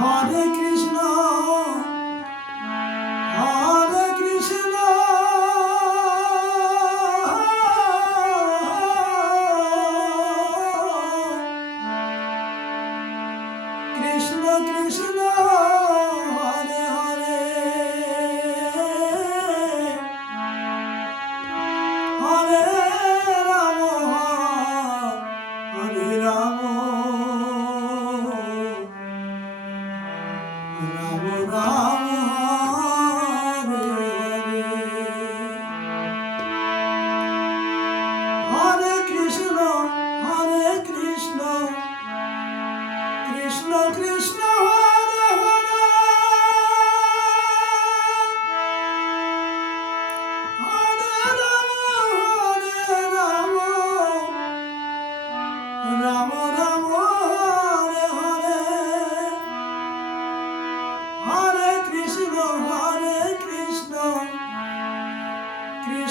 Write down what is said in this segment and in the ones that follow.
Hare Krishna.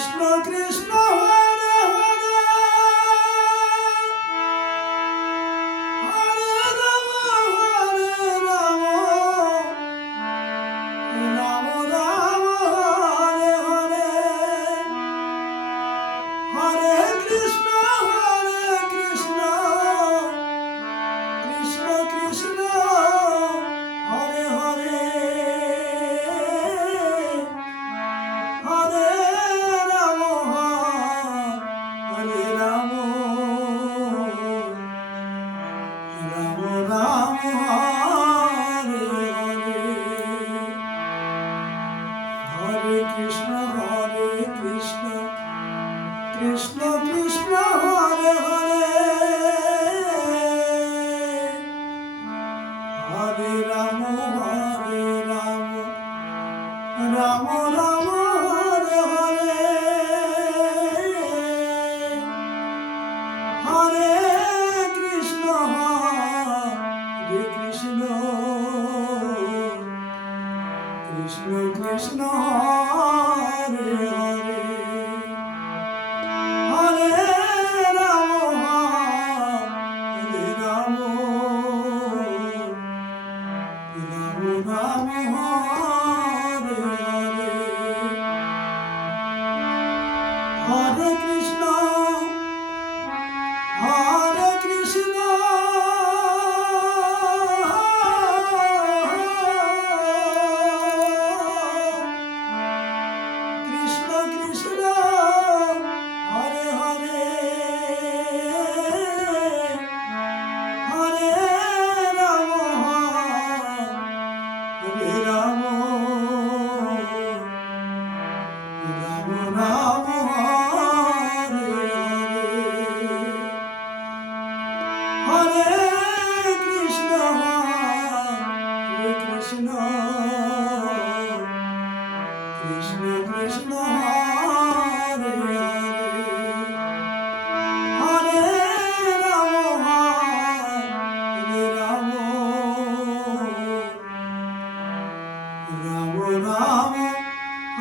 Krishna, Krishna. Oh, oh, oh, oh.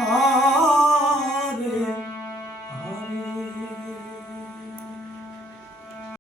Oh.